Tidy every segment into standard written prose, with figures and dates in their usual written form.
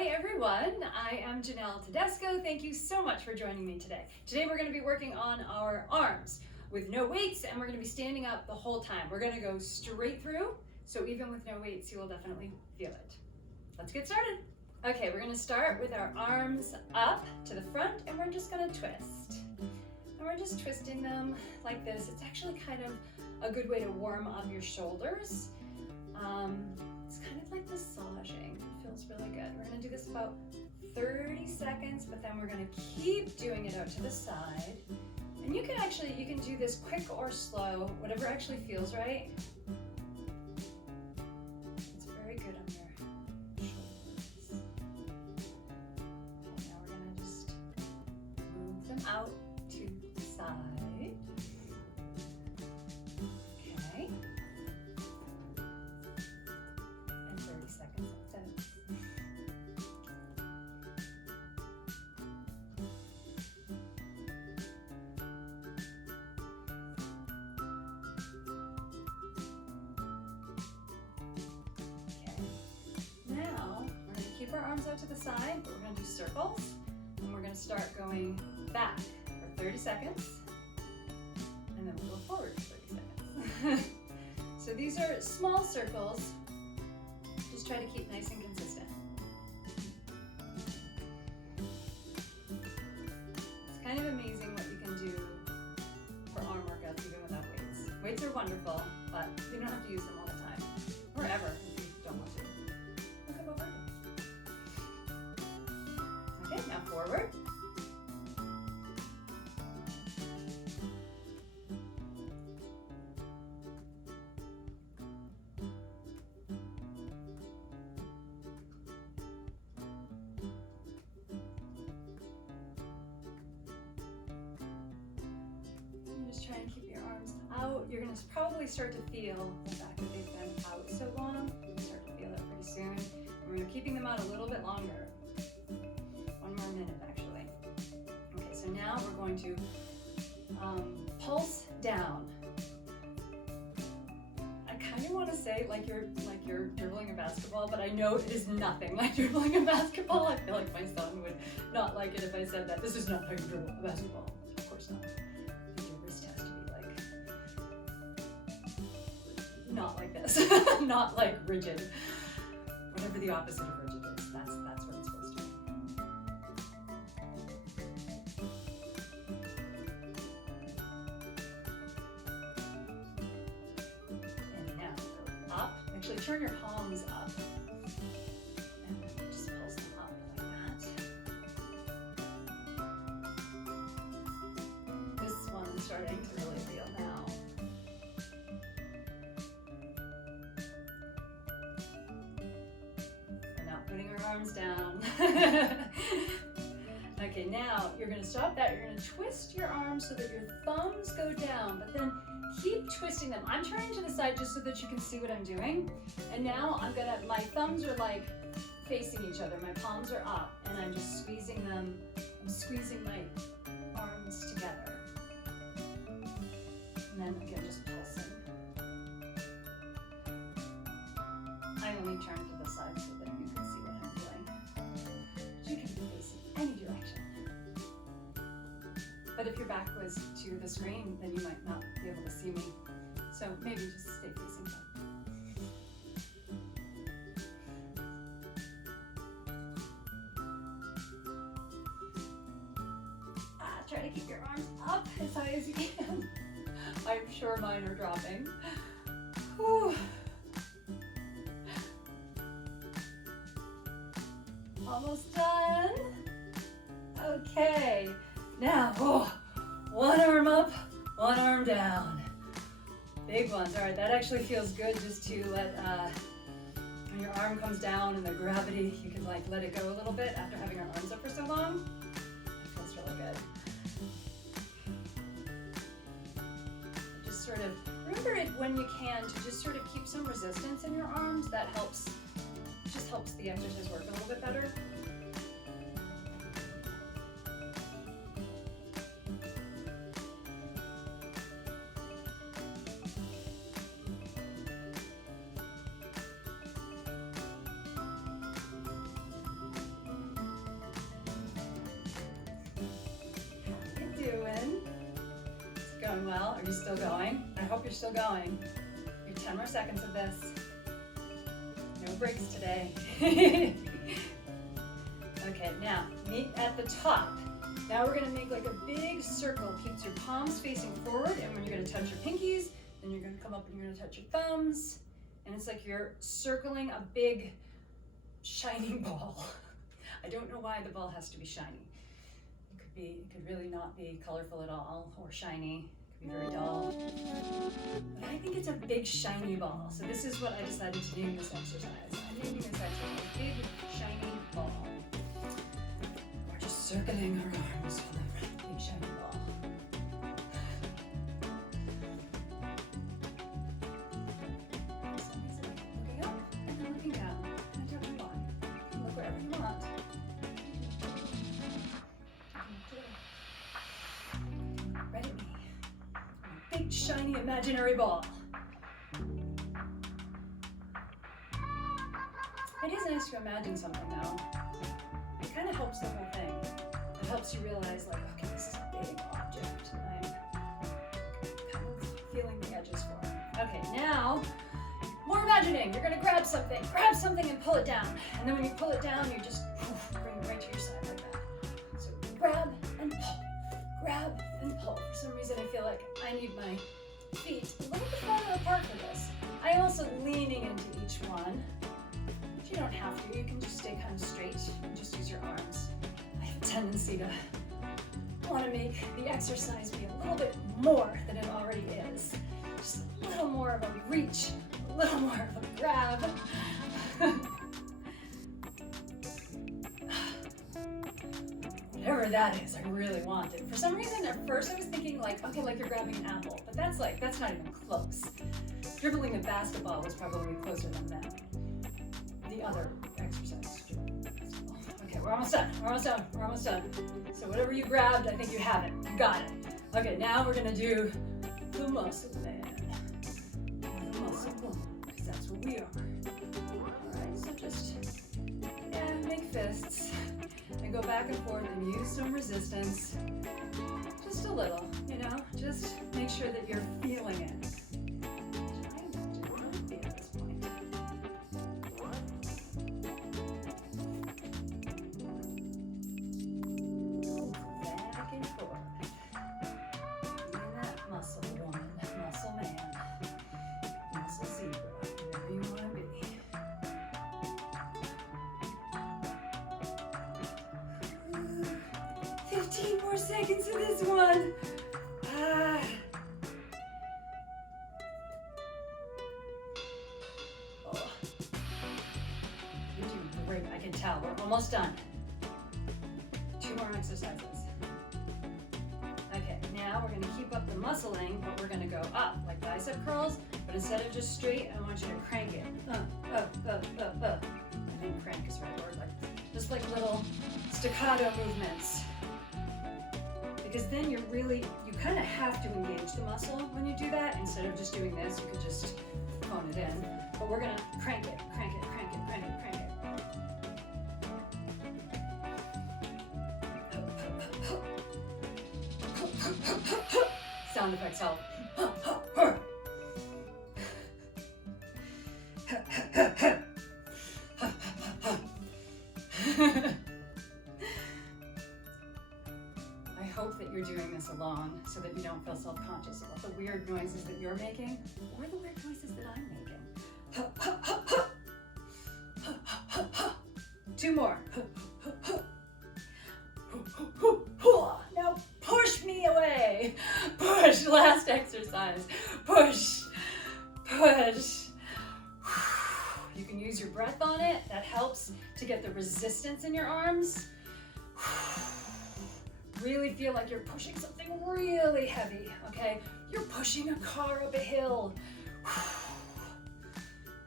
Hi everyone, I am Janelle Tedesco. Thank you so much for joining me today. Today we're going to be working on our arms with no weights, and we're going to be standing up the whole time. We're going to go straight through, so even with no weights you will definitely feel it. Let's get started. Okay, we're going to start with our arms up to the front, and we're just going to twist. And we're just twisting them like this. It's actually kind of a good way to warm up your shoulders. It's kind of like massaging. It feels really good. We're going to do this about 30 seconds, but then we're going to keep doing it out to the side. And you can do this quick or slow, whatever actually feels right. It's very good on your shoulders. Okay, now we're going to just move them out to the side. Okay. And 30 seconds like this. Now, we're going to keep our arms out to the side, but we're going to do circles, and we're going to start going back for 30 seconds, and then we'll go forward for 30 seconds. So these are small circles. Just try to keep nice and consistent. It's kind of amazing what you can do for arm workouts even without weights. Weights are wonderful, but you don't have to use them all the time, or ever if you don't want to. Look up over. Okay, now forward. Just try and keep your arms out. You're going to probably start to feel the fact that they've been out so long. You're going to start to feel it pretty soon. And we're keeping them out a little bit longer. 1 more minute, actually. Okay, so now we're going to pulse down. I kind of want to say like you're dribbling a basketball, but I know it is nothing like dribbling a basketball. I feel like my son would not like it if I said that. This is not how you dribble a basketball. Of course not. Not like this, not like rigid. Whatever the opposite of rigid is, that's what it's supposed to be. And now go up. Actually turn your palms up. And then just pulse them up like that. This one's starting to really feel now. Putting our arms down. Okay, now you're going to stop that. You're going to twist your arms so that your thumbs go down, but then keep twisting them. I'm turning to the side just so that you can see what I'm doing. And now my thumbs are like facing each other. My palms are up, and I'm just squeezing them. I'm squeezing my arms together. And then again, just pulsing. I only turn to the side so that you can see what I'm doing. You can be facing any direction. But if your back was to the screen, then you might not be able to see me. So maybe just stay facing them. Try to keep your arms up as high as you can. I'm sure mine are dropping. Whew. Almost done. Okay, now, one arm up, one arm down. Big ones. All right, that actually feels good just to let, when your arm comes down and the gravity, you can like let it go a little bit after having our arms up for so long. That feels really good. Just sort of, remember it when you can to just sort of keep some resistance in your arms. That helps. Just helps the exercise work a little bit better. going well? Are you still going? I hope you're still going. You have 10 more seconds of this. No breaks today. Okay, now meet at the top. Now we're gonna make like a big circle. Keep your palms facing forward, and when you're gonna touch your pinkies, then you're gonna come up and you're gonna touch your thumbs. And it's like you're circling a big shining ball. I don't know why the ball has to be shiny. It could really not be colorful at all or shiny. It could be very dull. But I think it's a big shiny ball. So this is what I decided to do in this exercise. I'm naming this exercise a big shiny ball. We're just circling our arms with a big shiny ball. Looking up and then looking down. I don't know why. Look wherever you want. Right at me. A big shiny imaginary ball. It is nice to imagine something though. It kind of helps the whole thing. It helps you realize like, okay, this is a big object and I'm kind of feeling the edges for it. Okay, now, more imagining. You're gonna grab something and pull it down. And then when you pull it down, you just bring it right to your side like that. So grab and pull, grab and pull. For some reason I feel like I need my feet a little bit farther apart for this. I am also leaning into each one. But you don't have to, you can just stay kind of straight and just use your arms. I have a tendency to want to make the exercise be a little bit more than it already is. Just a little more of a reach, a little more of a grab. Whatever that is, I really want it. For some reason, at first I was thinking like, okay, like you're grabbing an apple, but that's not even close. Dribbling a basketball was probably closer than that. The other exercise. Okay, we're almost done. So whatever you grabbed, I think you have it. You got it. Okay, now we're gonna do the muscle man. The muscle woman, because that's what we are. Alright, so just, make fists. And go back and forth and use some resistance. Just a little, just make sure that you're feeling it. Which I do not be at this point. Back and forth. And that muscle woman, muscle man, muscle zebra, whatever you want to be. 15 more seconds of this one. Oh. You're doing great, I can tell. We're almost done. 2 more exercises. Okay, now we're gonna keep up the muscling, but we're gonna go up, like bicep curls, but instead of just straight, I want you to crank it. I think crank is the right word, just like little staccato movements. Because then you kind of have to engage the muscle when you do that. Instead of just doing this, you could just phone it in. But we're gonna crank it. Sound effects help. I hope that you're doing this alone so that you don't feel self-conscious about the weird noises that you're making or the weird noises that I'm making. 2 more. Now push me away. Push, last exercise. Push. You can use your breath on it. That helps to get the resistance in your arms. Really feel like you're pushing something really heavy, okay? You're pushing a car up a hill.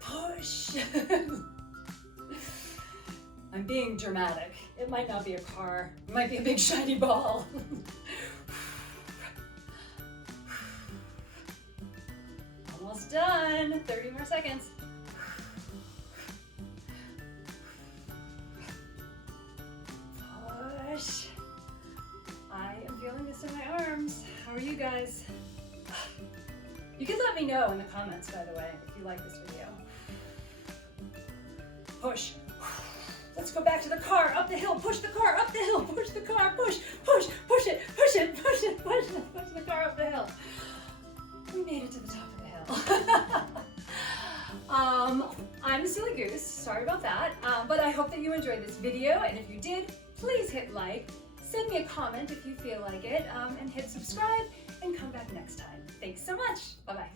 Push. I'm being dramatic. It might not be a car. It might be a big shiny ball. Almost done. 30 more seconds. Push. I am feeling this in my arms. How are you guys? You can let me know in the comments, by the way, if you like this video. Push. Let's go back to the car, up the hill, push the car, up the hill, push the car, push, push, push it, push it, push it, push it, push the car up the hill. We made it to the top of the hill. I'm a silly goose, sorry about that, but I hope that you enjoyed this video, and if you did, please hit like, send me a comment if you feel like it, and hit subscribe, and come back next time. Thanks so much. Bye-bye.